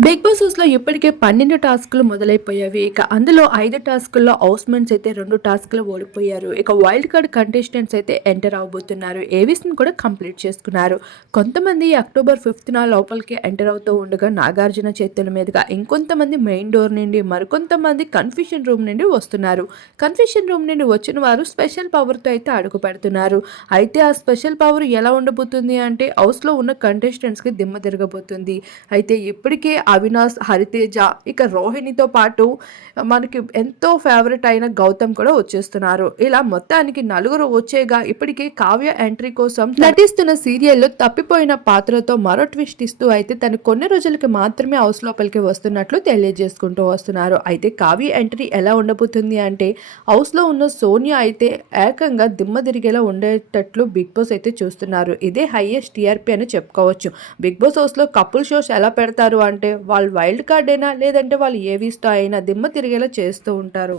Big boss హౌస్లో ఇప్పటికే పన్నెండు టాస్కులు మొదలైపోయాయి. ఇక అందులో ఐదు టాస్కుల్లో హౌస్మెంట్స్ అయితే రెండు టాస్కులు ఓడిపోయారు. ఇక వైల్డ్ కార్డ్ కంటెస్టెంట్స్ అయితే ఎంటర్ అవబోతున్నారు. ఏవిస్ని కూడా కంప్లీట్ చేసుకున్నారు. కొంతమంది అక్టోబర్ ఫిఫ్త్న లోపలికి ఎంటర్ అవుతూ ఉండగా నాగార్జున చేతుల మీదుగా ఇంకొంతమంది మెయిన్ డోర్ నుండి మరికొంతమంది కన్ఫ్యూషన్ రూమ్ నుండి వస్తున్నారు. కన్ఫ్యూషన్ రూమ్ నుండి వచ్చిన వారు స్పెషల్ పవర్తో అయితే అడుగు పెడుతున్నారు. అయితే ఆ స్పెషల్ పవర్ ఎలా ఉండబోతుంది అంటే హౌస్లో ఉన్న కంటెస్టెంట్స్కి దిమ్మ తిరగబోతుంది. అయితే ఇప్పటికే అవినాష్ హరితేజ ఇక రోహిణితో పాటు మనకి ఎంతో ఫేవరెట్ అయిన గౌతమ్ కూడా వచ్చేస్తున్నారు. ఇలా మొత్తానికి నలుగురు వచ్చేగా ఇప్పటికే కావ్య ఎంట్రీ కోసం నటిస్తున్న సీరియల్లో తప్పిపోయిన పాత్రతో మరో ట్విస్ట్ ఇస్తూ అయితే తను కొన్ని రోజులకి మాత్రమే హౌస్ లోపలికి వస్తున్నట్లు తెలియజేసుకుంటూ వస్తున్నారు. అయితే కావ్య ఎంట్రీ ఎలా ఉండబోతుంది అంటే హౌస్లో ఉన్న సోనియా అయితే ఏకంగా దిమ్మ తిరిగేలా ఉండేటట్లు బిగ్ బాస్ అయితే చూస్తున్నారు. ఇదే హైయెస్ట్ టీఆర్పీ అని చెప్పుకోవచ్చు. బిగ్ బాస్ హౌస్లో కపుల్ షోస్ ఎలా పెడతారు అంటే వాళ్ళు వైల్డ్ కార్డ్ అయినా లేదంటే వాళ్ళు ఏవిస్తో అయినా దిమ్మ తిరిగేలా చేస్తూ ఉంటారు.